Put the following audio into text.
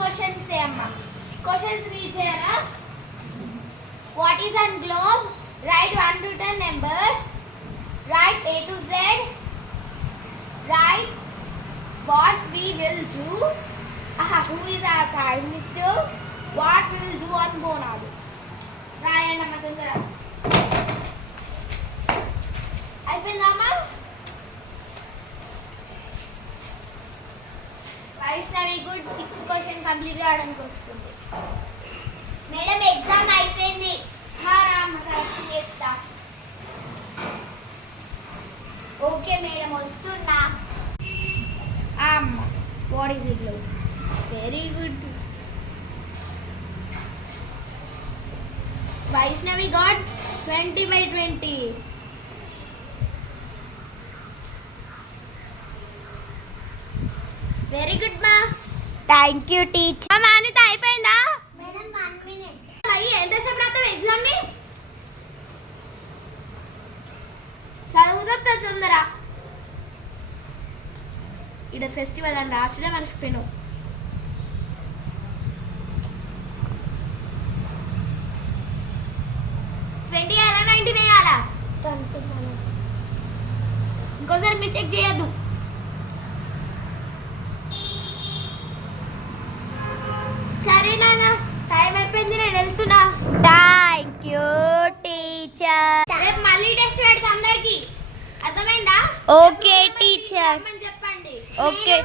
questions say amma. Questions read cheyara. What is a globe? Write 1 to 10 numbers. Write A to Z. Write what we will do. Who is our prime minister? What we will do on Bonadu. రాయండి అమ్మ తొందర. అయిపోయిందమ్మా? వైష్ణవి గుడ్ 6 question complete కావడానికి వస్తుంది. Madam exam అయిపోయింది. రామ్మ కరెక్షన్ చేస్తా. Okay madam వస్తున్నా. అమ్మ వాట్ ఈస్ ఇట్ లో? Very good. Vaishnavi got 20 by 20. Very good ma. Thank you teacher. Ma Anita అయిపోయిందా? మేడం 1 minute. అయ్యి ఎంతసేపు రాస్తావు ఎగ్జామ్ ని? చదువుతా తొందర. ఇడ ఫెస్టివల్ అని రాసుడే మర్చిపోయాను. ఇంకోసారి మిస్టేక్ చేయొద్దు. సరే నాన్న టైం అయిపోయింది నేను వెళ్తున్నా. Thank you teacher. రేపు మళ్ళీ టెస్ట్ పెడతా అందరికి. అర్థమైందా? ఓకే టీచర్ చెప్పండి. ఓకే.